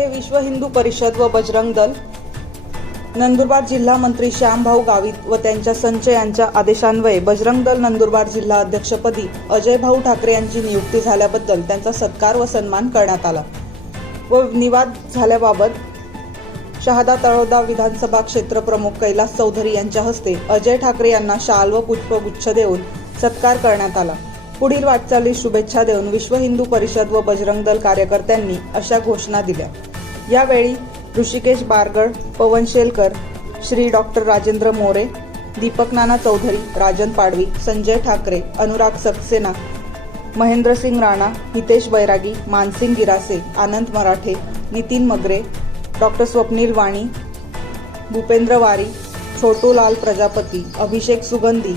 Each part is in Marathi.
येथे विश्व हिंदू परिषद व बजरंग दल नंदुरबार जिल्हा मंत्री श्यामभाऊ गावित व त्यांच्या संच यांच्या आदेशान्वये बजरंग दल नंदुरबार जिल्हा अध्यक्षपदी अजय भाऊ ठाकरे यांची नियुक्ती झाल्याबद्दल त्यांचा सत्कार व सन्मान करण्यात आला व निवाद झाल्याबाबत शहादा तळोदा विधानसभा क्षेत्र प्रमुख कैलास चौधरी यांच्या हस्ते अजय ठाकरे यांना शाल व पुष्पगुच्छ देऊन सत्कार करण्यात आला. पुढील वाटचालीस शुभेच्छा देऊन विश्व हिंदू परिषद व बजरंग दल कार्यकर्त्यांनी अशा घोषणा दिल्या. यावेळी ऋषिकेश बारगड पवन शेलकर श्री डॉक्टर राजेंद्र मोरे दीपक नाना चौधरी राजन पाडवी संजय ठाकरे अनुराग सक्सेना महेंद्रसिंग राणा हितेश बैरागी मानसिंग गिरासे आनंद मराठे नितीन मगरे डॉक्टर स्वप्नील वाणी भूपेंद्र वारी छोटूलाल प्रजापती अभिषेक सुगंधी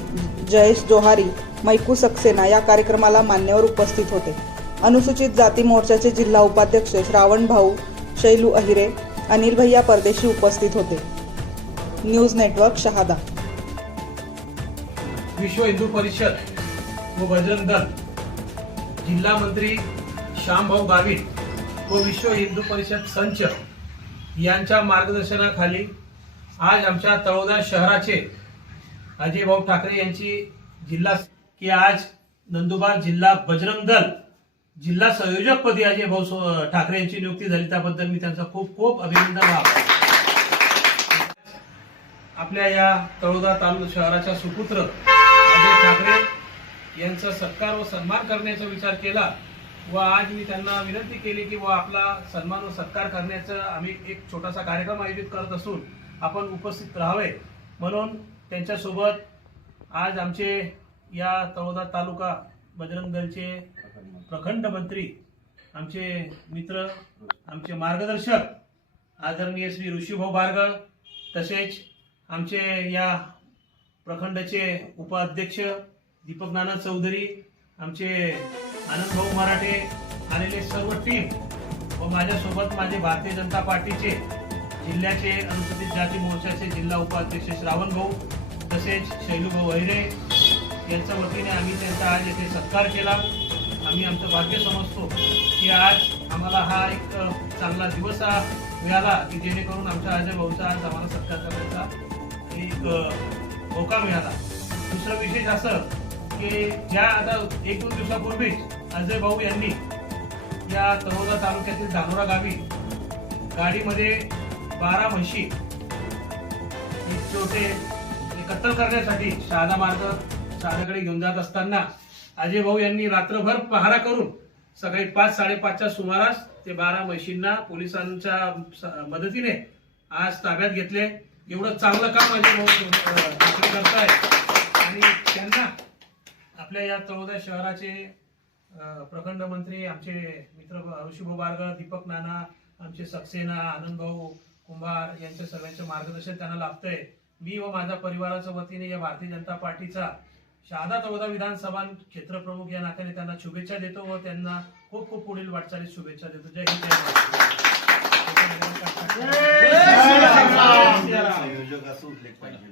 जयेश जोहारी मैकू सक्सेना या कार्यक्रमाला मान्यवर उपस्थित होते. अनुसूचित जाती मोर्चाचे जिल्हा उपाध्यक्ष श्रावण भाऊ शैलू अहिरे अनिल भैया परदेशी उपस्थित होते. News network Shahada. विश्व हिंदू परिषद व बजरंग दल जिल्हा मंत्री श्यामभाऊ गावित व विश्व हिंदू परिषद संच यांच्या मार्गदर्शनाखाली आज आमच्या तळोदा शहराचे अजय भाऊ ठाकरे यांची जिल्हा की आज नंदुरबार जिल्हा बजरंग दल जिल्हा संयोजकपदी अजय भाऊ ठाकरे यांची नियुक्ती झाली त्याबद्दल मी त्यांचा खूप खूप अभिनंदन आपल्या या तळोदा तालुका शहराच्या सुपुत्र अजय ठाकरे यांचा सत्कार व सन्मान करण्याचा विचार केला व आज मी त्यांना विनंती केली की व आपला सन्मान व सत्कार करण्याचा आम्ही एक छोटासा कार्यक्रम आयोजित करत असून आपण उपस्थित राहावे. म्हणून त्यांच्यासोबत आज आमचे या तळोदा तालुका बजरंग दलचे प्रखंड मंत्री आमचे मित्र आमचे मार्गदर्शक आदरणीय श्री ऋषीभाऊ बारगळ तसेच आमचे या प्रखंडचे उपाध्यक्ष दीपक नाना चौधरी आमचे आनंदभाऊ मराठे आलेले सर्व टीम व माझ्यासोबत माझे भारतीय जनता पार्टीचे जिल्ह्याचे अनुसूचित जाती मोर्चाचे जिल्हा उपाध्यक्ष श्रावण भाऊ तसेच शैलूभाऊ अहिरे यांच्या वतीने आम्ही त्यांचा आज येथे सत्कार केला. आम्ही आमचं भाग्य समजतो की आज आम्हाला हा एक चांगला दिवस हा मिळाला की जेणेकरून आमच्या अजय भाऊचा आज आम्हाला सत्कार करण्याचा एक मौका मिळाला. दुसरं विशेष असं की ज्या आता एक दोन दिवसापूर्वीच अजय भाऊ यांनी या तळोदा तालुक्यातील धानोरा गावी गाडीमध्ये बारा म्हशी एक छोटे एकत्र करण्यासाठी शहादा मार्ग शहादाकडे घेऊन जात असताना अजय भाऊ यांनी रात्रभर पहारा करून सकाळी पाच साडेपाचच्या सुमारास ते बारा म्हशींना पोलिसांच्या मदतीने आज ताब्यात घेतले. एवढं चांगलं काम अजय भाऊ करताय. आणि त्यांना आपल्या या चौदा शहराचे प्रखंड मंत्री आमचे मित्र ऋषीभाऊ बारगळ दीपक नाना आमचे सक्सेना आनंद भाऊ कुंभार यांच्या सर्वांचे मार्गदर्शन त्यांना लाभतंय. मी व माझ्या परिवाराच्या वतीने या भारतीय जनता पार्टीचा शहादा तळोदा विधानसभा क्षेत्र प्रमुख या नात्याने त्यांना शुभेच्छा देतो व त्यांना खूप खूप पुढील वाटचालीस शुभेच्छा देतो. जय हिंद जय महाराष्ट्र.